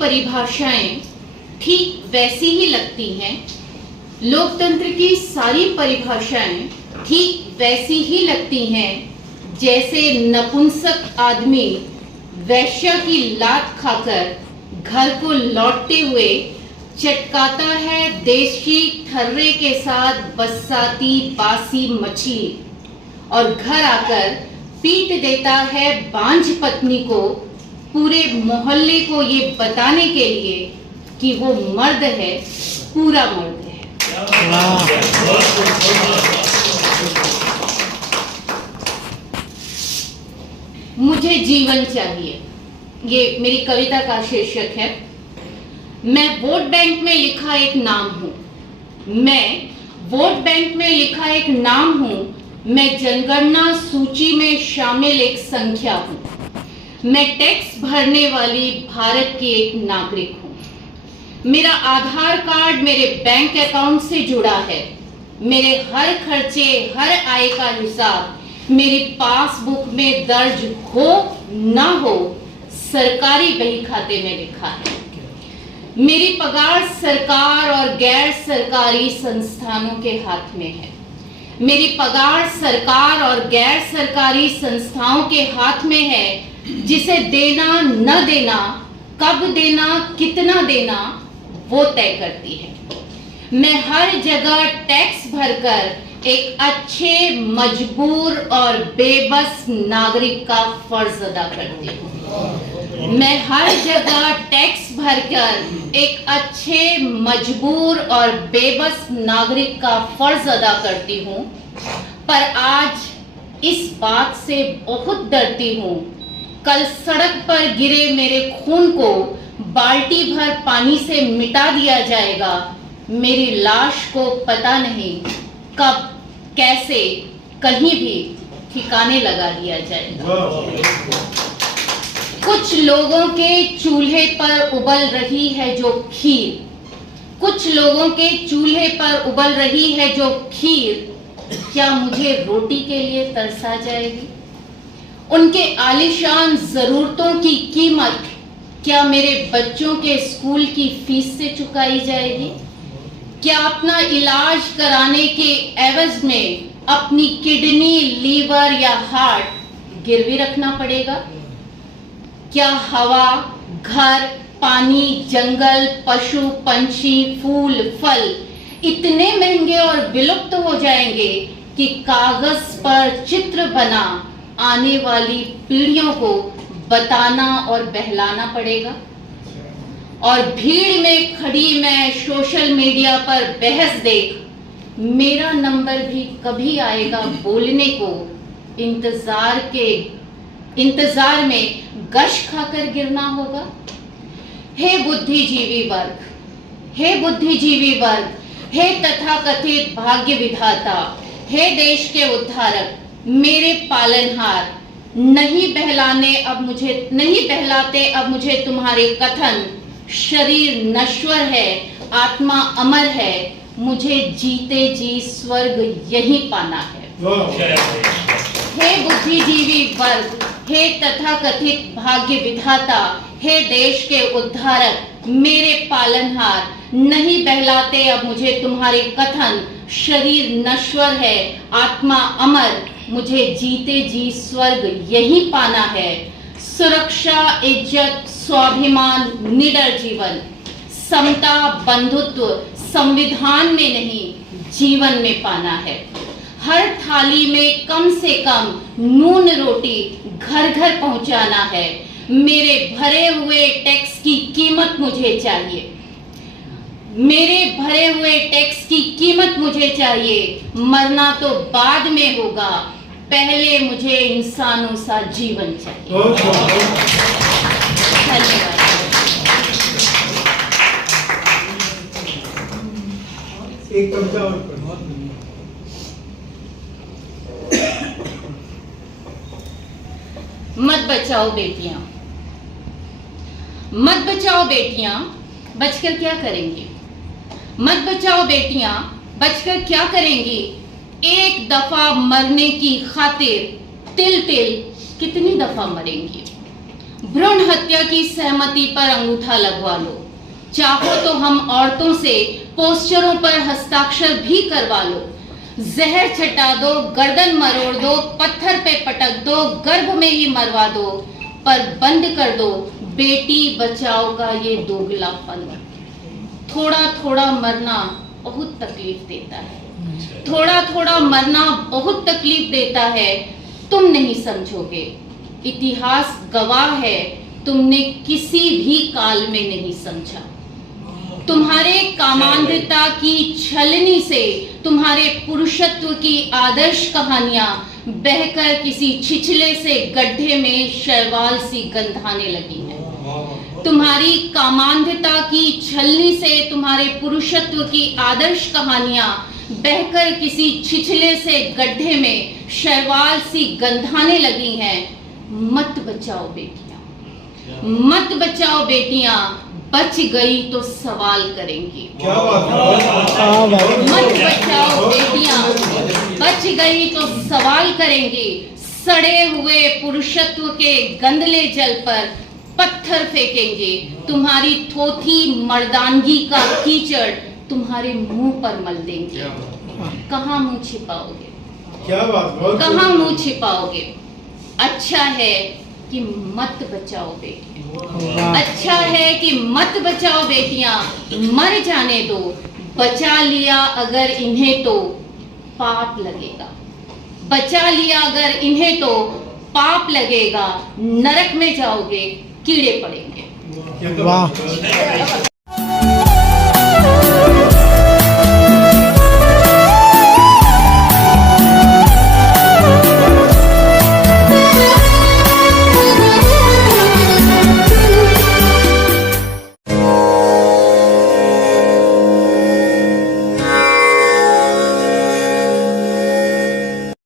परिभाषाएं ठीक वैसी ही लगती हैं, लोकतंत्र की सारी परिभाषाएं ठीक वैसी ही लगती हैं जैसे नपुंसक आदमी वैश्या की लात खाकर घर को लौटते हुए चटकाता है देशी ठर्रे के साथ बरसाती बासी मछली और घर आकर पीट देता है बांझ पत्नी को, पूरे मोहल्ले को ये बताने के लिए कि वो मर्द है, पूरा मर्द है। मुझे जीवन चाहिए, ये मेरी कविता का शीर्षक है। मैं वोट बैंक में लिखा एक नाम हूं, मैं वोट बैंक में लिखा एक नाम हूं, मैं जनगणना सूची में शामिल एक संख्या हूं, मैं टैक्स भरने वाली भारत की एक नागरिक हूं। मेरा आधार कार्ड मेरे बैंक अकाउंट से जुड़ा है, मेरे हर खर्चे हर आय का हिसाब मेरी पासबुक में दर्ज हो ना हो सरकारी बही खाते में लिखा है। मेरी पगार सरकार और गैर सरकारी संस्थानों के हाथ में है, मेरी पगार सरकार और गैर सरकारी संस्थाओं के हाथ में है, जिसे देना न देना, कब देना, कितना देना वो तय करती है। मैं हर जगह टैक्स भरकर एक अच्छे, मजबूर और बेबस नागरिक का फर्ज अदा करती हूँ। मैं हर जगह टैक्स भरकर एक अच्छे, मजबूर और बेबस नागरिक का फर्ज अदा करती हूँ, पर आज इस बात से बहुत डरती हूँ, कल सड़क पर गिरे मेरे खून को बाल्टी भर पानी से मिटा दिया जाएगा, मेरी लाश को पता नहीं कब, कैसे, कहीं भी ठिकाने लगा दिया जाएगा। कुछ लोगों के चूल्हे पर उबल रही है जो खीर, कुछ लोगों के चूल्हे पर उबल रही है जो खीर, क्या मुझे रोटी के लिए तरसा जाएगी? उनके आलीशान जरूरतों की कीमत क्या मेरे बच्चों के स्कूल की फीस से चुकाई जाएगी? क्या अपना इलाज कराने के एवज में अपनी किडनी, लीवर या हार्ट गिरवी रखना पड़ेगा? क्या हवा, घर, पानी, जंगल, पशु, पंछी, फूल, फल इतने महंगे और विलुप्त हो जाएंगे कि कागज पर चित्र बना आने वाली पीढ़ियों को बताना और बहलाना पड़ेगा? और भीड़ में खड़ी मैं सोशल मीडिया पर बहस देख, मेरा नंबर भी कभी आएगा बोलने को, इंतजार में गश खाकर गिरना होगा। हे बुद्धिजीवी वर्ग, हे बुद्धिजीवी वर्ग, हे तथाकथित भाग्य विधाता, हे देश के उद्धारक, मेरे पालनहार, नहीं बहलाते अब मुझे तुम्हारे कथन, शरीर नश्वर है, आत्मा अमर है, मुझे जीते जी स्वर्ग यही पाना है। हे बुद्धिजीवी वर्ग, हे तथाकथित भाग्य विधाता, हे देश के उद्धारक, मेरे पालनहार, नहीं बहलाते अब मुझे तुम्हारे कथन, शरीर नश्वर है, आत्मा अमर, मुझे जीते जी स्वर्ग यही पाना है। सुरक्षा, इज्जत, स्वाभिमान, निडर जीवन, समता, बंधुत्व संविधान में नहीं जीवन में पाना है। हर थाली में कम से कम नून रोटी घर घर पहुंचाना है। मेरे भरे हुए टैक्स की कीमत मुझे चाहिए, मेरे भरे हुए टैक्स की कीमत मुझे चाहिए। मरना तो बाद में होगा, पहले मुझे इंसानों सा जीवन चाहिए। धन्यवाद। एक कविता और पढ़ो। मत बचाओ बेटियां, मत बचाओ बेटियां, बचकर क्या करेंगी? मत बचाओ बेटियां, बचकर क्या करेंगी? एक दफा मरने की खातिर तिल तिल कितनी दफा मरेंगी? भ्रूण हत्या की सहमति पर अंगूठा लगवा लो। चाहो तो हम औरतों से पोस्टरों पर हस्ताक्षर भी करवा लो। जहर छटा दो, गर्दन मरोड़ दो, पत्थर पे पटक दो, गर्भ में ही मरवा दो, पर बंद कर दो बेटी बचाओ का ये दोगलापन। थोड़ा थोड़ा मरना बहुत तकलीफ देता है, थोड़ा थोड़ा मरना बहुत तकलीफ देता है। तुम नहीं समझोगे, इतिहास गवाह है, तुमने किसी भी काल में नहीं समझा। तुम्हारे कामांधता की छलनी से तुम्हारे पुरुषत्व की आदर्श कहानियां बहकर किसी छिछले से गड्ढे में शैवाल सी गंधाने लगी हैं। तुम्हारी कामांधता की छलनी से तुम्हारे पुरुषत्व की आदर्श कहानियां बहकर किसी छिछले से गड्ढे में शैवाल सी गंधाने लगी हैं। मत बचाओ बेटियां, मत बचाओ बेटियां, बच गई तो सवाल करेंगी। क्या बात है। मत बचाओ बेटियां, बच गई तो सवाल करेंगी। सड़े हुए पुरुषत्व के गंदले जल पर पत्थर फेंकेंगे। तुम्हारी थोथी मर्दानगी का कीचड़ तुम्हारे मुंह पर मल देंगे। कहाँ मुंह छिपाओगे, क्या बात, कहाँ मुंह छिपाओगे। अच्छा है कि मत बचाओ बेटियां, अच्छा है कि मत बचाओ बेटियां, मर जाने दो। बचा लिया अगर इन्हें तो पाप लगेगा, बचा लिया अगर इन्हें तो पाप लगेगा। नरक में जाओगे, कीड़े पड़ेंगे। वाह।